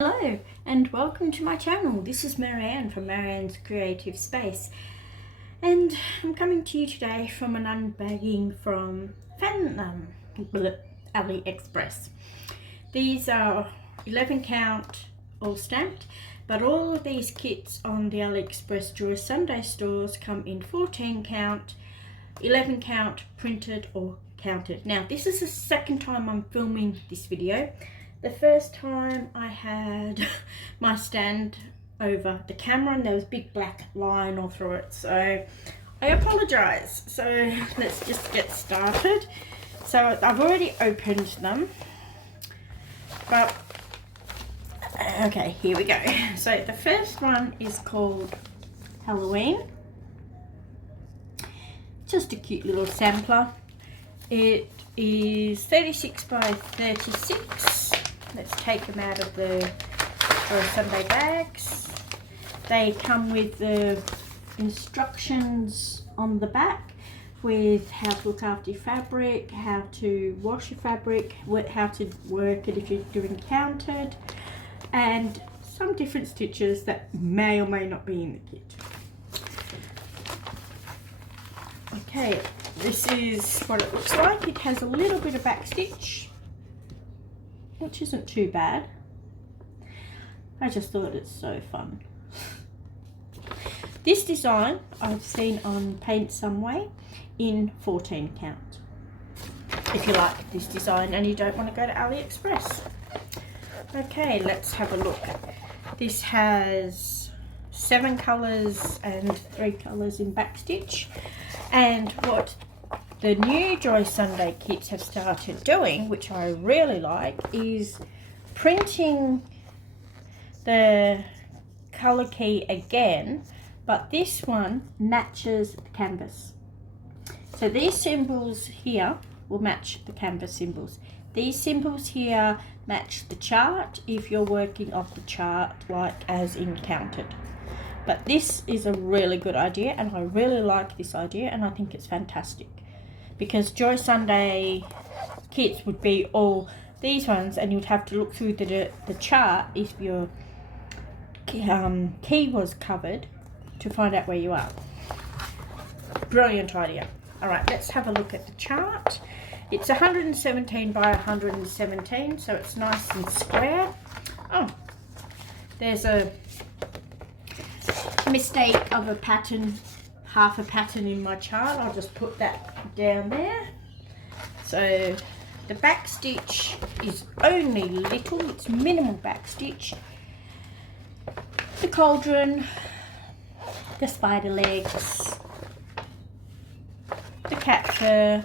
Hello and welcome to my channel. This is Marianne from Marianne's Creative Space, and I'm coming to you today from an unbagging from AliExpress. These are 11 count, all stamped, but all of these kits on the AliExpress JoySunday stores come in 14 count, 11 count, printed or counted. Now this is the second time I'm filming this video. The first time I had my stand over the camera and there was a big black line all through it, so I apologize. So let's just get started. So I've already opened them, but okay, here we go. So the first one is called Halloween. Just a cute little sampler. It is 36 by 36. Let's take them out of the JoySunday bags. They come with the instructions on the back with how to look after your fabric, how to wash your fabric, how to work it if you're doing counted, and some different stitches that may or may not be in the kit. Okay, this is what it looks like. It has a little bit of back stitch, which isn't too bad. I just thought it's so fun. This design I've seen on Paint Some Way in 14 count. If you like this design and you don't want to go to AliExpress. Okay, let's have a look. This has 7 colours and 3 colours in back stitch. And what the new JoySunday kits have started doing, which I really like, is printing the colour key again, but this one matches the canvas. So these symbols here will match the canvas symbols. These symbols here match the chart if you're working off the chart like as in counted. But this is a really good idea, and I really like this idea, and I think it's fantastic. Because JoySunday kits would be all these ones, and you'd have to look through the chart if your key was covered to find out where you are. Brilliant idea. Alright, let's have a look at the chart. It's 117 by 117, so it's nice and square. Oh, there's a mistake of a pattern, half a pattern in my chart. I'll just put that down there. So the back stitch is only little, it's minimal back stitch. The cauldron, the spider legs, the cat fur,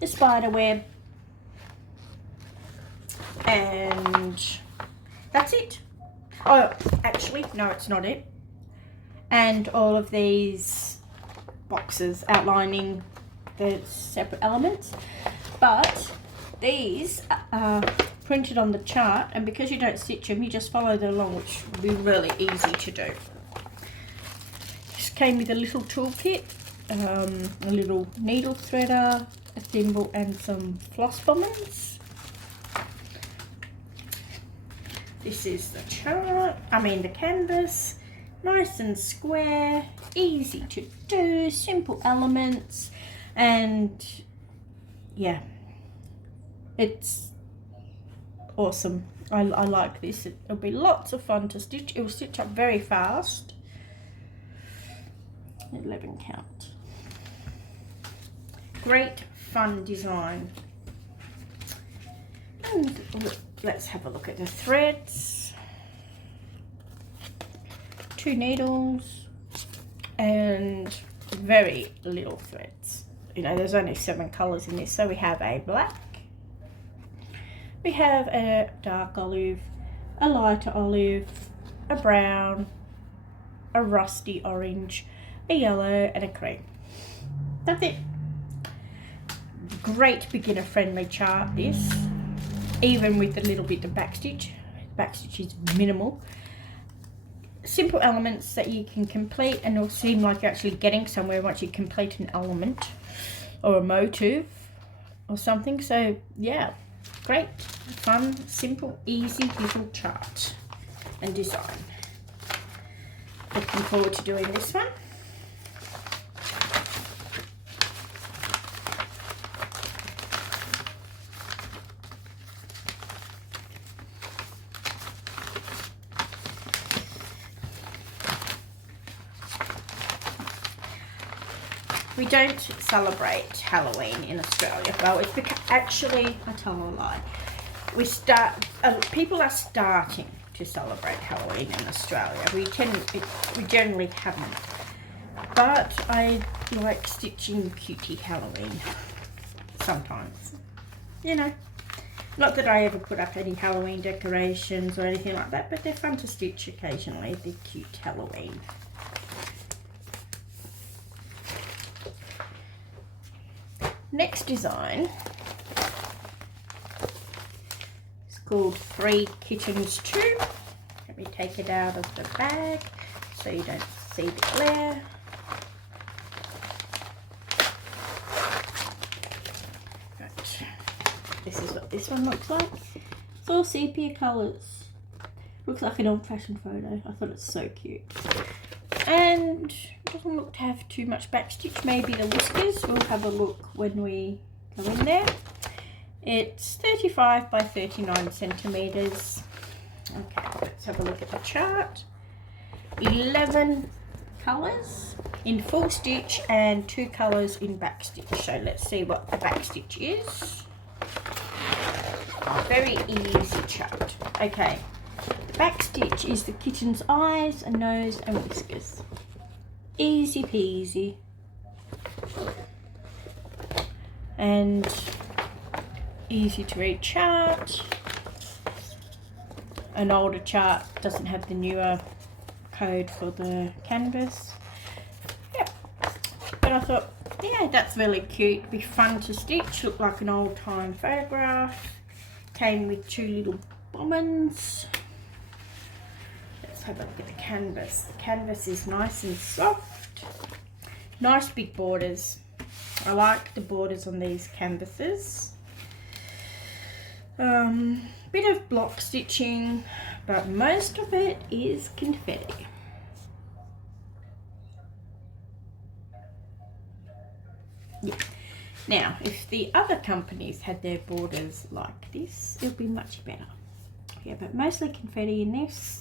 the spider web, and that's it. Oh, actually, no, it's not it. And all of these boxes outlining the separate elements, but these are printed on the chart, and because you don't stitch them, you just follow them along, which will be really easy to do. This came with a little toolkit, a little needle threader, a thimble, and some floss bobbins. This is the chart, the canvas. Nice and square, easy to do, simple elements, and yeah, it's awesome. I like this. It'll be lots of fun to stitch. It will stitch up very fast. 11 count. Great fun design. And let's have a look at the threads. 2 needles and very little threads. You know, there's only 7 colours in this. So we have a black, we have a dark olive, a lighter olive, a brown, a rusty orange, a yellow, and a cream. That's it. Great beginner friendly chart this, even with a little bit of back stitch. Back stitch is minimal. Simple elements that you can complete, and it'll seem like you're actually getting somewhere once you complete an element or a motif or something. So yeah, Great, fun, simple, easy little chart and design. Looking forward to doing this one. We don't celebrate Halloween in Australia. Well, it's actually, I tell a lie. People are starting to celebrate Halloween in Australia. We generally haven't. But I like stitching cutie Halloween sometimes. You know, not that I ever put up any Halloween decorations or anything like that, but they're fun to stitch occasionally. They're cute Halloween. Next design is called 3 Kittens 2. Let me take it out of the bag so you don't see the glare. Right. This is what this one looks like. It's all sepia colours. Looks like an old-fashioned photo. I thought it's so cute. And doesn't look to have too much backstitch. Maybe the whiskers. We'll have a look when we go in there. It's 35 by 39 centimeters. Okay, let's have a look at the chart. 11 colors in full stitch and 2 colors in backstitch. So let's see what the backstitch is. Oh, very easy chart. Okay. The back stitch is the kitten's eyes, a nose and whiskers. Easy peasy. And easy to read chart. An older chart doesn't have the newer code for the canvas. Yep. But I thought, yeah, that's really cute. Be fun to stitch. Look like an old time photograph. Came with 2 little bobbins. Have a look at the canvas. The canvas is nice and soft. Nice big borders. I like the borders on these canvases. Bit of block stitching, but most of it is confetti. Yeah. Now, if the other companies had their borders like this, it would be much better. Yeah, but mostly confetti in this.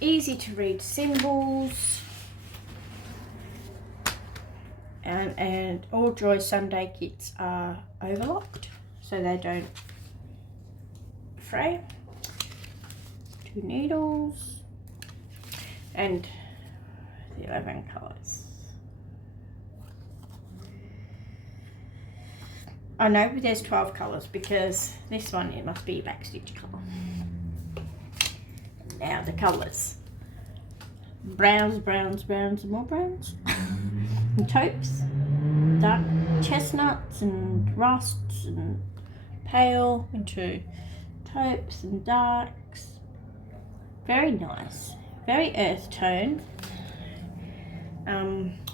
Easy to read symbols, and all JoySunday kits are overlocked so they don't fray. 2 needles and the 11 colours. I know there's 12 colours because this one, it must be a backstitch colour. Now the colours. Browns, browns, browns and more browns. And taupes. Dark chestnuts and rusts and pale into taupes and darks. Very nice. Very earth tone.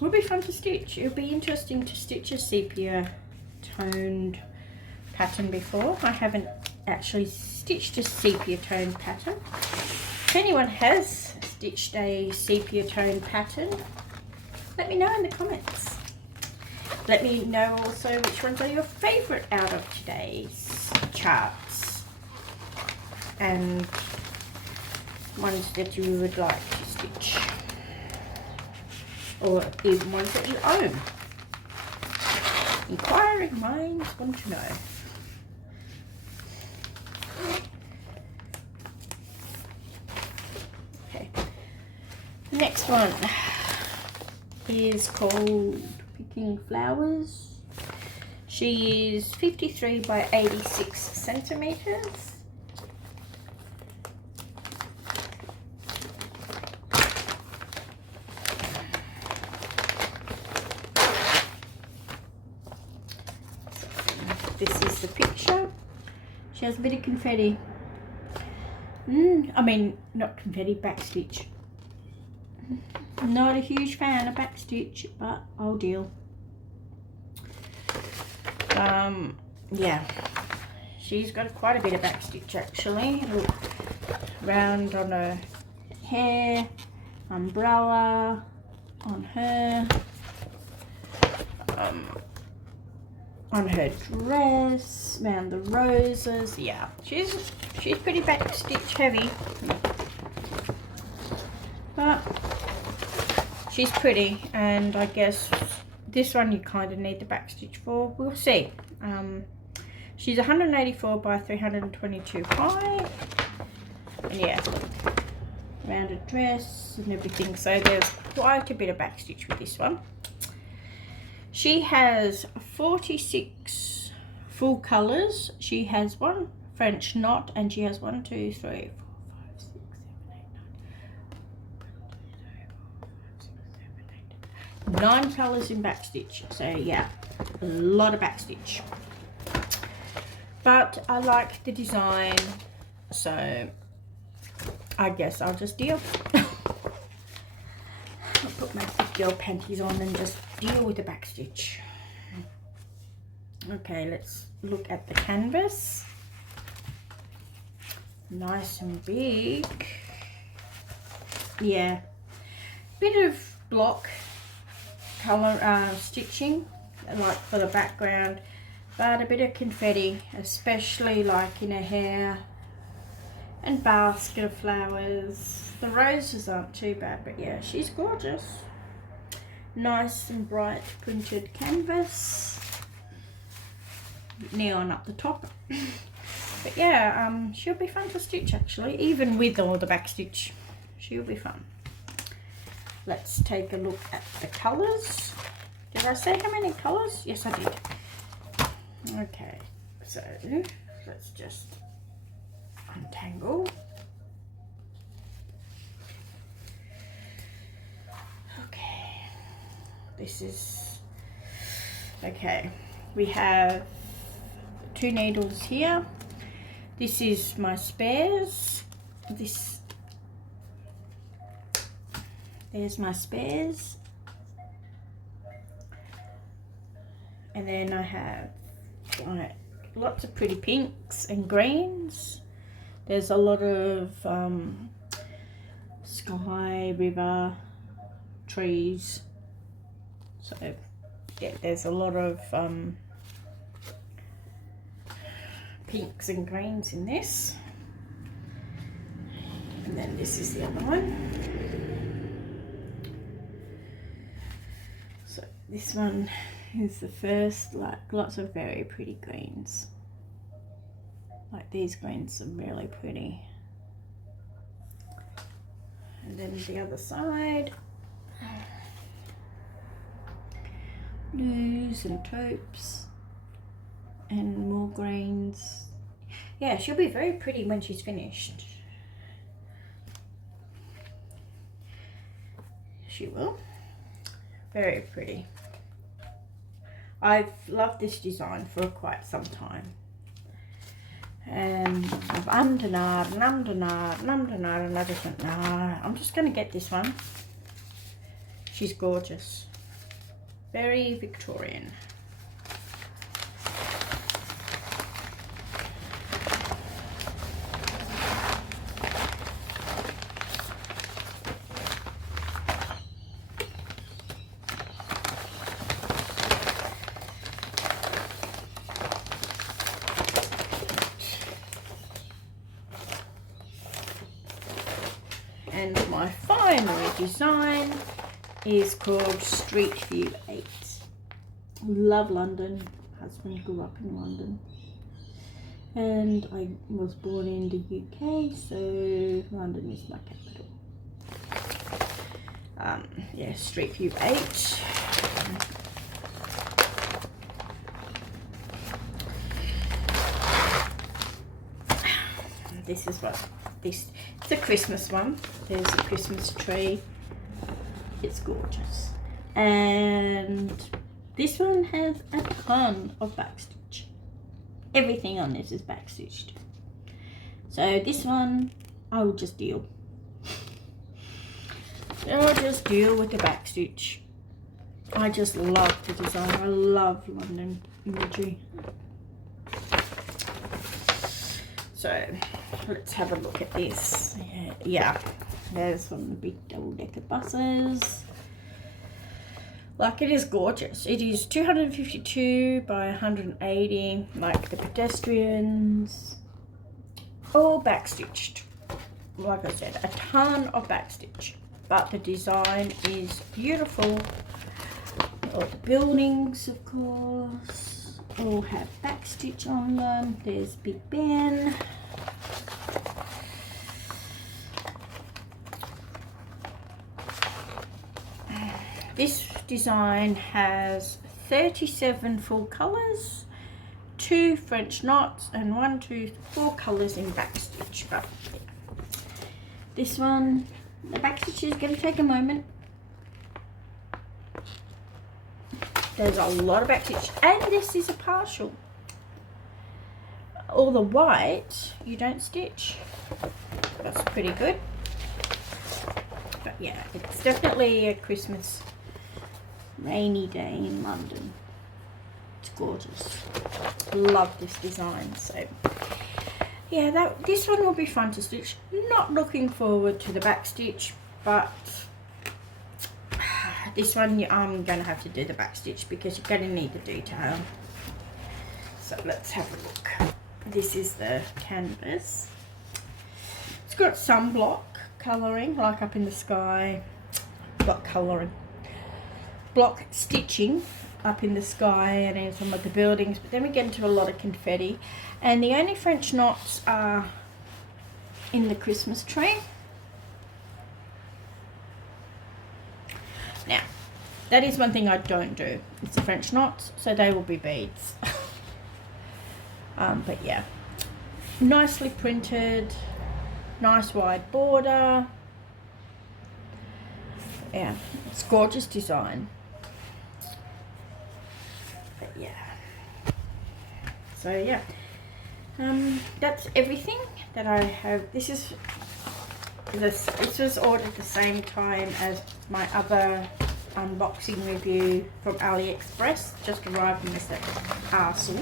Will be fun to stitch. It'll be interesting to stitch a sepia toned pattern before. I haven't actually stitched a sepia toned pattern. If anyone has stitched a sepia tone pattern, let me know in the comments. Let me know also which ones are your favourite out of today's charts and ones that you would like to stitch, or even ones that you own. Inquiring minds want to know. Next one is called Picking Flowers. She is 53 by 86 centimeters. This is the picture. She has a bit of confetti. I mean, not confetti, backstitch. Not a huge fan of backstitch, but I'll deal. Yeah, she's got quite a bit of backstitch actually. Look, round on her hair, umbrella on her, on her dress, around the roses. Yeah, she's pretty backstitch heavy, but she's pretty. And I guess this one you kind of need the backstitch for. We'll see. She's 184 by 322 high, and yeah, rounded dress and everything. So there's quite a bit of backstitch with this one. She has 46 full colours. She has one French knot, and she has 1, 2, 3, 4, 5, 6, 7, 8, 9 colours in backstitch. So yeah, a lot of backstitch. But I like the design, so I guess I'll just deal. I'll put my thick girl panties on and just deal with the backstitch. Okay, let's look at the canvas. Nice and big. Yeah, bit of block color stitching, like for the background, but a bit of confetti, especially like in her hair, and basket of flowers. The roses aren't too bad, but yeah, she's gorgeous. Nice and bright printed canvas, neon up the top. But yeah, she'll be fun to stitch actually, even with all the backstitch. She'll be fun. Let's take a look at the colours. Did I say how many colours? Yes, I did. Okay, so let's just untangle. Okay, this is okay. We have 2 needles here. This is my spares. There's my spares, and then I have lots of pretty pinks and greens. There's a lot of sky, river, trees. So yeah, there's a lot of pinks and greens in this. And then this is the other one. So this one is the first, like lots of very pretty greens. Like these greens are really pretty. And then the other side, blues and taupes and more greens. Yeah, she'll be very pretty when she's finished. She will. Very pretty. I've loved this design for quite some time. And I've ummed and ahed and ummed and ahed and ummed and ahed, and I just went, nah, I'm just going to get this one. She's gorgeous. Very Victorian. And my final design is called Street View 8. Love London. Husband grew up in London. And I was born in the UK, so London is my capital. Yeah, Street View 8. This is what this. It's a Christmas one. There's a Christmas tree. It's gorgeous. And this one has a ton of backstitch. Everything on this is backstitched. So this one, I will just deal. I'll just deal with the backstitch. I just love the design. I love London imagery. So let's have a look at this. Yeah, there's one of the big double-decker buses. Like, it is gorgeous. It is 252 by 180, like the pedestrians, all backstitched. Like I said, a ton of backstitch, but the design is beautiful. All the buildings, of course, all have backstitch on them. There's Big Ben. This design has 37 full colours, 2 French knots, and 1, 2, 4 colours in backstitch. But yeah. This one, the backstitch is going to take a moment. There's a lot of backstitch, and this is a partial. All the white you don't stitch. That's pretty good. But yeah, it's definitely a Christmas rainy day in London. It's gorgeous. Love this design. So yeah, this one will be fun to stitch. Not looking forward to the back stitch, but this one I'm gonna have to do the back stitch because you're gonna need the detail. So let's have a look. This is the canvas. It's got some block colouring, like up in the sky. Block colouring. Block stitching up in the sky and in some of the buildings, but then we get into a lot of confetti, and the only French knots are in the Christmas tree. Now, that is one thing I don't do. It's the French knots, so they will be beads. But yeah, nicely printed, nice wide border. Yeah, it's gorgeous design. But yeah, so yeah, that's everything that I have. This was ordered the same time as my other unboxing review from AliExpress. Just arrived in the second parcel.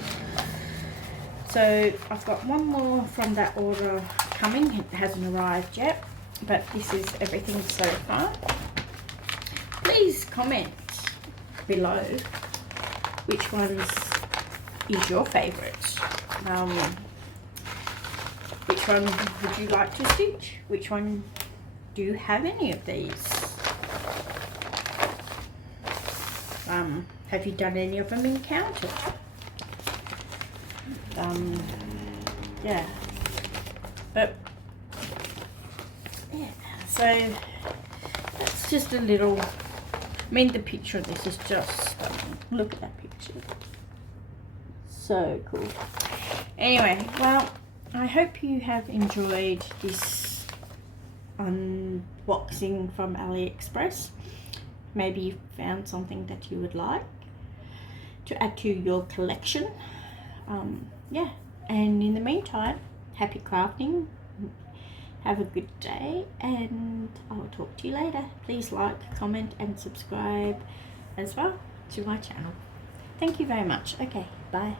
So I've got one more from that order coming. It hasn't arrived yet, but this is everything so far. Please comment below which ones is your favourite. Which one would you like to stitch? Which one do you have any of these? Have you done any of them in counter? Yeah, but yeah, so that's just a little, I mean, the picture of this is just stunning. Look at that picture, so cool. Anyway, well, I hope you have enjoyed this unboxing from AliExpress. Maybe you found something that you would like to add to your collection. Yeah, and in the meantime, happy crafting, have a good day, and I'll talk to you later. Please like, comment and subscribe as well to my channel. Thank you very much. Okay, bye.